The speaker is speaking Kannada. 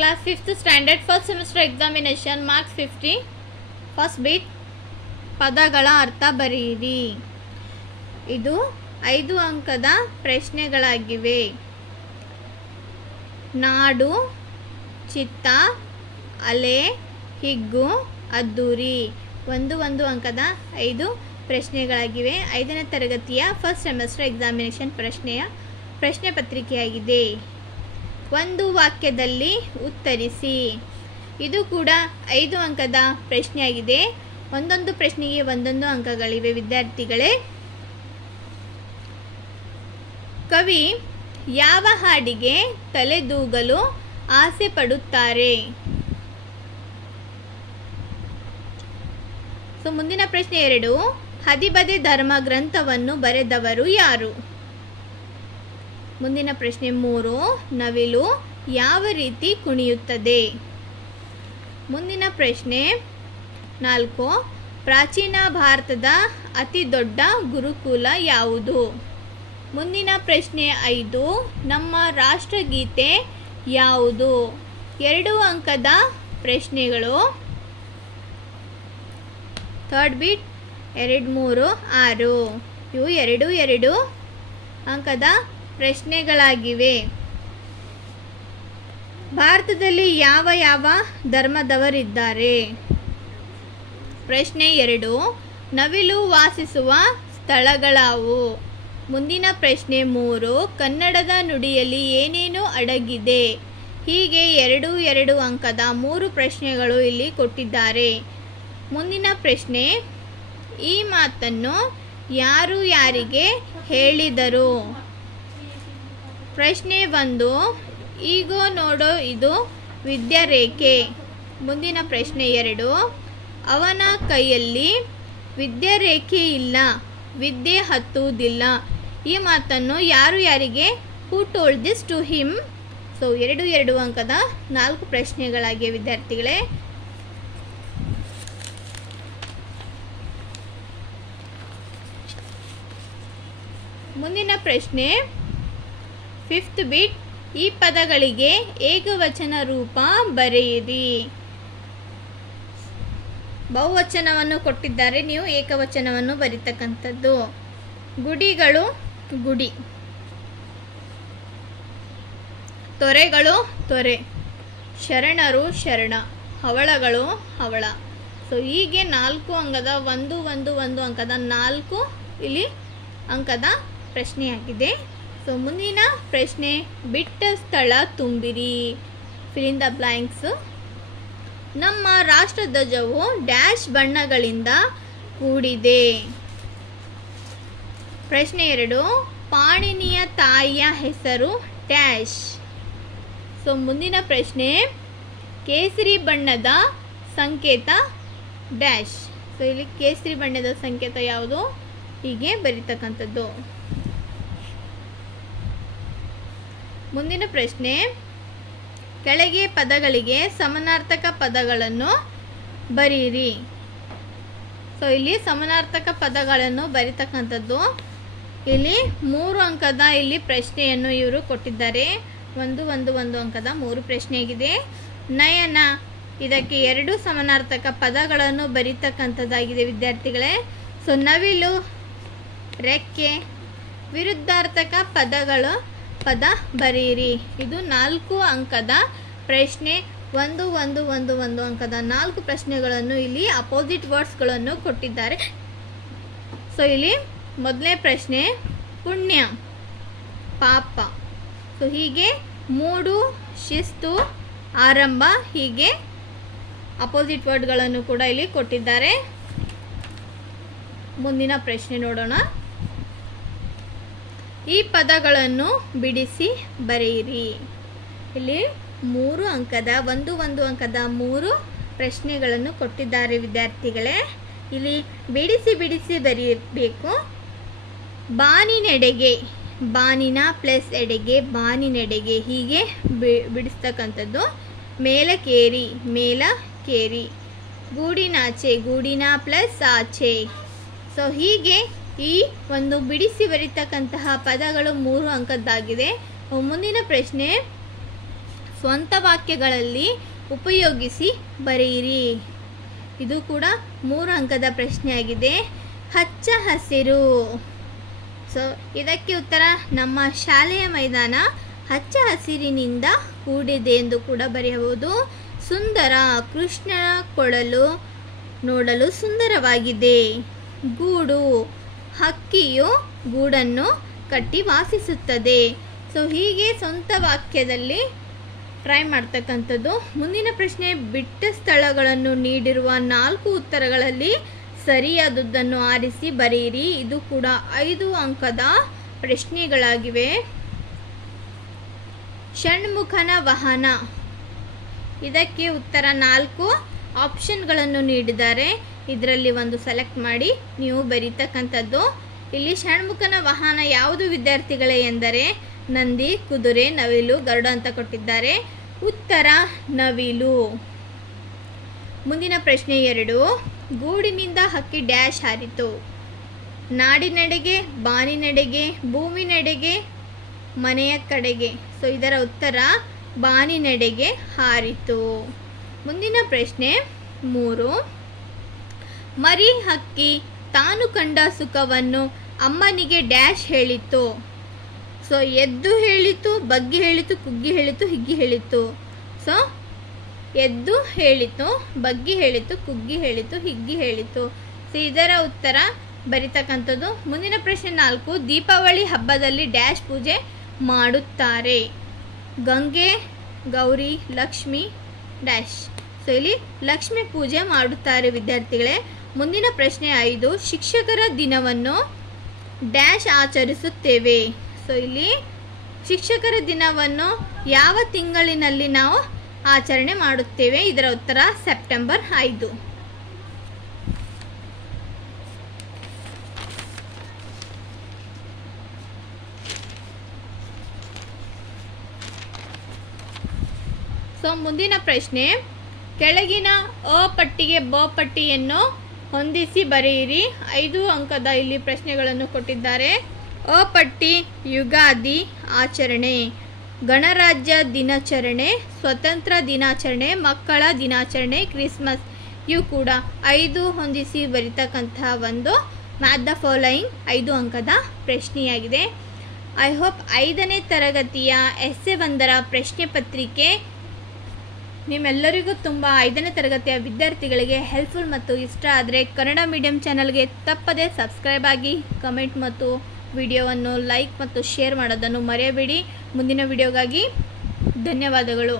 Class 5th standard first semester examination marks 50. First bit ಪದಗಳ ಅರ್ಥ ಬರೆಯಿರಿ. ಇದು 5 ಅಂಕದ ಪ್ರಶ್ನೆಗಳಾಗಿವೆ. ನಾಡು, ಚಿತ್ತ, ಅಲೆ, ಹಿಗ್ಗು, ಅದ್ದೂರಿ 1 ಅಂಕದ 5 ಪ್ರಶ್ನೆಗಳಾಗಿವೆ. 5ನೇ ತರಗತಿಯ ಫಸ್ಟ್ ಸೆಮಿಸ್ಟರ್ ಎಕ್ಸಾಮಿನೇಷನ್ ಪ್ರಶ್ನೆ ಪತ್ರಿಕೆಯಾಗಿದೆ. ಒಂದು ವಾಕ್ಯದಲ್ಲಿ ಉತ್ತರಿಸಿ. ಇದು ಕೂಡ 5 ಅಂಕದ ಪ್ರಶ್ನೆಯಾಗಿದೆ. ಒಂದೊಂದು ಪ್ರಶ್ನೆಗೆ 1 ಅಂಕಗಳಿವೆ ವಿದ್ಯಾರ್ಥಿಗಳೇ. ಕವಿ ಯಾವ ಹಾಡಿಗೆ ತಲೆದೂಗಲು ಆಸೆ ಪಡುತ್ತಾರೆ? ಮುಂದಿನ ಪ್ರಶ್ನೆ 2. ಹದಿಬದೆ ಧರ್ಮ ಗ್ರಂಥವನ್ನು ಬರೆದವರು ಯಾರು? ಮುಂದಿನ ಪ್ರಶ್ನೆ 3. ನವಿಲು ಯಾವ ರೀತಿ ಕುಣಿಯುತ್ತದೆ? ಮುಂದಿನ ಪ್ರಶ್ನೆ 4. ಪ್ರಾಚೀನ ಭಾರತದ ಅತಿ ದೊಡ್ಡ ಗುರುಕುಲ ಯಾವುದು? ಮುಂದಿನ ಪ್ರಶ್ನೆ 5. ನಮ್ಮ ರಾಷ್ಟ್ರಗೀತೆ ಯಾವುದು? 2 ಅಂಕದ ಪ್ರಶ್ನೆಗಳು. ಥರ್ಡ್ ಬಿಟ್ 2, 3, 6 ಇವು 2 ಅಂಕದ ಪ್ರಶ್ನೆಗಳಾಗಿವೆ. ಭಾರತದಲ್ಲಿ ಯಾವ ಯಾವ ಧರ್ಮದವರಿದ್ದಾರೆ? ಪ್ರಶ್ನೆ 2. ನವಿಲು ವಾಸಿಸುವ ಸ್ಥಳಗಳಾವು? ಮುಂದಿನ ಪ್ರಶ್ನೆ 3. ಕನ್ನಡದ ನುಡಿಯಲ್ಲಿ ಏನೇನು ಅಡಗಿದೆ? ಹೀಗೆ 2 ಅಂಕದ 3 ಪ್ರಶ್ನೆಗಳು ಇಲ್ಲಿ ಕೊಟ್ಟಿದ್ದಾರೆ. ಮುಂದಿನ ಪ್ರಶ್ನೆ, ಈ ಮಾತನ್ನು ಯಾರು ಯಾರಿಗೆ ಹೇಳಿದರು? ಪ್ರಶ್ನೆ 1. ಈಗೋ ನೋಡೋ ಇದು ವಿದ್ಯಾರೇಖೆ. ಮುಂದಿನ ಪ್ರಶ್ನೆ 2. ಅವನ ಕೈಯಲ್ಲಿ ವಿದ್ಯಾರೇಖೆ ಇಲ್ಲ, ವಿದ್ಯೆ ಹತ್ತುವುದಿಲ್ಲ. ಈ ಮಾತನ್ನು ಯಾರು ಯಾರಿಗೆ who told this to him? 2 ಅಂಕದ 4 ಪ್ರಶ್ನೆಗಳಾಗಿವೆ ವಿದ್ಯಾರ್ಥಿಗಳೇ. ಮುಂದಿನ ಪ್ರಶ್ನೆ 5th ಬಿಟ್. ಈ ಪದಗಳಿಗೆ ಏಕವಚನ ರೂಪ ಬರೆಯಿರಿ. ಬಹುವಚನವನ್ನು ಕೊಟ್ಟಿದ್ದಾರೆ, ನೀವು ಏಕವಚನವನ್ನು ಬರೀತಕ್ಕಂಥದ್ದು. ಗುಡಿಗಳು ಗುಡಿ, ತೊರೆಗಳು ತೊರೆ, ಶರಣರು ಶರಣ, ಹವಳಗಳು ಹವಳ. ಹೀಗೆ 4 ಅಂಕದ 1 ಅಂಕದ 4 ಇಲ್ಲಿ ಅಂಕದ ಪ್ರಶ್ನೆಯಾಗಿದೆ. ಮುಂದಿನ ಪ್ರಶ್ನೆ, ಬಿಟ್ಟ ಸ್ಥಳ ತುಂಬಿರಿ. Fill in the blanks. ನಮ್ಮ ರಾಷ್ಟ್ರಧ್ವಜವು ಡ್ಯಾಶ್ ಬಣ್ಣಗಳಿಂದ ಕೂಡಿದೆ. ಪ್ರಶ್ನೆ 2. ಪಾಣಿನಿಯ ತಾಯಿಯ ಹೆಸರು ಡ್ಯಾಶ್. ಮುಂದಿನ ಪ್ರಶ್ನೆ, ಕೇಸರಿ ಬಣ್ಣದ ಸಂಕೇತ ಡ್ಯಾಶ್. ಇಲ್ಲಿ ಕೇಸರಿ ಬಣ್ಣದ ಸಂಕೇತ ಯಾವುದು? ಹೀಗೆ ಬರೀತಕ್ಕಂಥದ್ದು. ಮುಂದಿನ ಪ್ರಶ್ನೆ, ಕೆಳಗೆ ಪದಗಳಿಗೆ ಸಮಾನಾರ್ಥಕ ಪದಗಳನ್ನು ಬರೀರಿ. ಇಲ್ಲಿ ಸಮಾನಾರ್ಥಕ ಪದಗಳನ್ನು ಬರೀತಕ್ಕಂಥದ್ದು. ಇಲ್ಲಿ 3 ಅಂಕದ ಇಲ್ಲಿ ಪ್ರಶ್ನೆಯನ್ನು ಇವರು ಕೊಟ್ಟಿದ್ದಾರೆ. 1 ಅಂಕದ 3 ಪ್ರಶ್ನೆಯಾಗಿದೆ. ನಯನ, ಇದಕ್ಕೆ 2 ಸಮಾನಾರ್ಥಕ ಪದಗಳನ್ನು ಬರೀತಕ್ಕಂಥದ್ದಾಗಿದೆ ವಿದ್ಯಾರ್ಥಿಗಳೇ. ನವಿಲು, ರೆಕ್ಕೆ, ವಿರುದ್ಧಾರ್ಥಕ ಪದ ಬರೆಯಿರಿ. ಇದು 4 ಅಂಕದ ಪ್ರಶ್ನೆ. 1 ಅಂಕದ 4 ಪ್ರಶ್ನೆಗಳನ್ನು ಇಲ್ಲಿ ಅಪೋಸಿಟ್ ವರ್ಡ್ಸ್ಗಳನ್ನು ಕೊಟ್ಟಿದ್ದಾರೆ. ಇಲ್ಲಿ ಮೊದಲನೇ ಪ್ರಶ್ನೆ ಪುಣ್ಯ, ಪಾಪ. ಹೀಗೆ 3 ಶಿಸ್ತು, ಆರಂಭ, ಹೀಗೆ ಅಪೋಸಿಟ್ ವರ್ಡ್ಗಳನ್ನು ಕೂಡ ಇಲ್ಲಿ ಕೊಟ್ಟಿದ್ದಾರೆ. ಮುಂದಿನ ಪ್ರಶ್ನೆ ನೋಡೋಣ. ಈ ಪದಗಳನ್ನು ಬಿಡಿಸಿ ಬರೆಯಿರಿ. ಇಲ್ಲಿ 3 ಅಂಕದ 1 ಅಂಕದ 3 ಪ್ರಶ್ನೆಗಳನ್ನು ಕೊಟ್ಟಿದ್ದಾರೆ ವಿದ್ಯಾರ್ಥಿಗಳೇ. ಇಲ್ಲಿ ಬಿಡಿಸಿ ಬರೆಯಬೇಕು. ಬಾನಿನೆಡೆಗೆ, ಬಾನಿನ ಪ್ಲಸ್ ಎಡೆಗೆ, ಬಾನಿನೆಡೆಗೆ, ಹೀಗೆ ಬಿಡಿಸ್ತಕ್ಕಂಥದ್ದು. ಮೇಲಕೇರಿ, ಮೇಲಕೇರಿ, ಗೂಡಿನಾಚೆ, ಗೂಡಿನ ಪ್ಲಸ್ ಆಚೆ. ಹೀಗೆ ಈ ಒಂದು ಬಿಡಿಸಿ ಬರೀತಕ್ಕಂತಹ ಪದಗಳು 3 ಅಂಕದ್ದಾಗಿದೆ. ಮುಂದಿನ ಪ್ರಶ್ನೆ ಸ್ವಂತ ವಾಕ್ಯಗಳಲ್ಲಿ ಉಪಯೋಗಿಸಿ ಬರೆಯಿರಿ. ಇದು ಕೂಡ 3 ಅಂಕದ ಪ್ರಶ್ನೆಯಾಗಿದೆ. ಹಚ್ಚ ಹಸಿರು. ಸೊ ಇದಕ್ಕೆ ಉತ್ತರ ನಮ್ಮ ಶಾಲೆಯ ಮೈದಾನ ಹಚ್ಚ ಹಸಿರಿನಿಂದ ಕೂಡಿದೆ ಎಂದು ಕೂಡ ಬರೆಯಬಹುದು. ಸುಂದರ. ಕೃಷ್ಣನ ಕೊಳಲು ನೋಡಲು ಸುಂದರವಾಗಿದೆ. ಗೂಡು. ಹಕ್ಕಿಯು ಗೂಡನ್ನು ಕಟ್ಟಿ ವಾಸಿಸುತ್ತದೆ. ಸೊ ಹೀಗೆ ಸ್ವಂತ ವಾಕ್ಯದಲ್ಲಿ ಟ್ರೈ ಮಾಡ್ತಕ್ಕಂಥದ್ದು. ಮುಂದಿನ ಪ್ರಶ್ನೆ, ಬಿಟ್ಟ ಸ್ಥಳಗಳನ್ನು ನೀಡಿರುವ 4 ಉತ್ತರಗಳಲ್ಲಿ ಸರಿಯಾದದ್ದನ್ನು ಆರಿಸಿ ಬರೆಯಿರಿ. ಇದು ಕೂಡ 5 ಅಂಕದ ಪ್ರಶ್ನೆಗಳಾಗಿವೆ. ಷಣ್ಮುಖನ ವಾಹನ. ಇದಕ್ಕೆ ಉತ್ತರ 4 ಆಪ್ಷನ್ಗಳನ್ನು ನೀಡಿದ್ದಾರೆ. ಇದರಲ್ಲಿ ಒಂದು ಸೆಲೆಕ್ಟ್ ಮಾಡಿ ನೀವು ಬರೀತಕ್ಕಂಥದ್ದು. ಇಲ್ಲಿ ಷಣ್ಮುಖನ ವಾಹನ ಯಾವುದು ವಿದ್ಯಾರ್ಥಿಗಳೇ ಎಂದರೆ ನಂದಿ, ಕುದುರೆ, ನವಿಲು, ಗರುಡ ಅಂತ ಕೊಟ್ಟಿದ್ದಾರೆ. ಉತ್ತರ ನವಿಲು. ಮುಂದಿನ ಪ್ರಶ್ನೆ 2, ಗೂಡಿನಿಂದ ಹಕ್ಕಿ ಡ್ಯಾಶ್ ಹಾರಿತು. ನಾಡಿನೆಡೆಗೆ, ಬಾನಿನೆಡೆಗೆ, ಭೂಮಿನೆಡೆಗೆ, ಮನೆಯ ಕಡೆಗೆ. ಸೊ ಇದರ ಉತ್ತರ ಬಾನಿನೆಡೆಗೆ ಹಾರಿತು. ಮುಂದಿನ ಪ್ರಶ್ನೆ 3, ಮರಿ ಹಕ್ಕಿ ತಾನು ಕಂಡ ಸುಖವನ್ನು ಅಮ್ಮನಿಗೆ ಡ್ಯಾಶ್ ಹೇಳಿತು. ಸೊ ಎದ್ದು ಹೇಳಿತು, ಬಗ್ಗಿ ಹೇಳಿತು, ಕುಗ್ಗಿ ಹೇಳಿತು, ಹಿಗ್ಗಿ ಹೇಳಿತು. ಸೊ ಎದ್ದು ಹೇಳಿತು, ಬಗ್ಗಿ ಹೇಳಿತು, ಕುಗ್ಗಿ ಹೇಳಿತು, ಹಿಗ್ಗಿ ಹೇಳಿತು. ಸೊ ಇದರ ಉತ್ತರ ಬರಿತಕ್ಕಂಥದ್ದು. ಮುಂದಿನ ಪ್ರಶ್ನೆ 4, ದೀಪಾವಳಿ ಹಬ್ಬದಲ್ಲಿ ಡ್ಯಾಶ್ ಪೂಜೆ ಮಾಡುತ್ತಾರೆ. ಗಂಗೆ, ಗೌರಿ, ಲಕ್ಷ್ಮಿ ಡ್ಯಾಶ್. ಸೊ ಇಲ್ಲಿ ಲಕ್ಷ್ಮಿ ಪೂಜೆ ಮಾಡುತ್ತಾರೆ ವಿದ್ಯಾರ್ಥಿಗಳೇ. ಮುಂದಿನ ಪ್ರಶ್ನೆ 5, ಶಿಕ್ಷಕರ ದಿನವನ್ನು ಡ್ಯಾಶ್ ಆಚರಿಸುತ್ತೇವೆ. ಸೊ ಇಲ್ಲಿ ಶಿಕ್ಷಕರ ದಿನವನ್ನು ಯಾವ ತಿಂಗಳಿನಲ್ಲಿ ನಾವು ಆಚರಣೆ ಮಾಡುತ್ತೇವೆ? ಇದರ ಉತ್ತರ ಸೆಪ್ಟೆಂಬರ್ 5. ಸೊ ಮುಂದಿನ ಪ್ರಶ್ನೆ, ಕೆಳಗಿನ ಅ ಪಟ್ಟಿಗೆ ಬ ಪಟ್ಟಿಯನ್ನು ಹೊಂದಿಸಿ ಬರೆಯಿರಿ. 5 ಅಂಕದ ಇಲ್ಲಿ ಪ್ರಶ್ನೆಗಳನ್ನು ಕೊಟ್ಟಿದ್ದಾರೆ. ಅ ಪಟ್ಟಿ ಯುಗಾದಿ ಆಚರಣೆ, ಗಣರಾಜ್ಯ ದಿನಾಚರಣೆ, ಸ್ವತಂತ್ರ ದಿನಾಚರಣೆ, ಮಕ್ಕಳ ದಿನಾಚರಣೆ, ಕ್ರಿಸ್ಮಸ್. ಇವು ಕೂಡ 5 ಹೊಂದಿಸಿ ಬರಿತಕ್ಕಂತಹ ಒಂದು ಮ್ಯಾಥ್ ದ ಫಾಲೋಯಿಂಗ್ 5 ಅಂಕದ ಪ್ರಶ್ನೆಯಾಗಿದೆ. ಐ ಹೋಪ್ 5ನೇ ತರಗತಿಯ ಎಸ್ಸೆ 1ರ ಪ್ರಶ್ನೆ ಪತ್ರಿಕೆ ನಿಮ್ಮೆಲ್ಲರಿಗೂ ತುಂಬ 5ನೇ ತರಗತಿಯ ವಿದ್ಯಾರ್ಥಿಗಳಿಗೆ ಹೆಲ್ಪ್ಫುಲ್ ಮತ್ತು ಇಷ್ಟ ಆದರೆ ಕನ್ನಡ ಮೀಡಿಯಂ ಚಾನಲ್ಗೆ ತಪ್ಪದೇ ಸಬ್ಸ್ಕ್ರೈಬ್ ಆಗಿ, ಕಮೆಂಟ್ ಮತ್ತು ವಿಡಿಯೋವನ್ನು ಲೈಕ್ ಮತ್ತು ಶೇರ್ ಮಾಡೋದನ್ನು ಮರೆಯಬೇಡಿ. ಮುಂದಿನ ವಿಡಿಯೋಗಾಗಿ ಧನ್ಯವಾದಗಳು.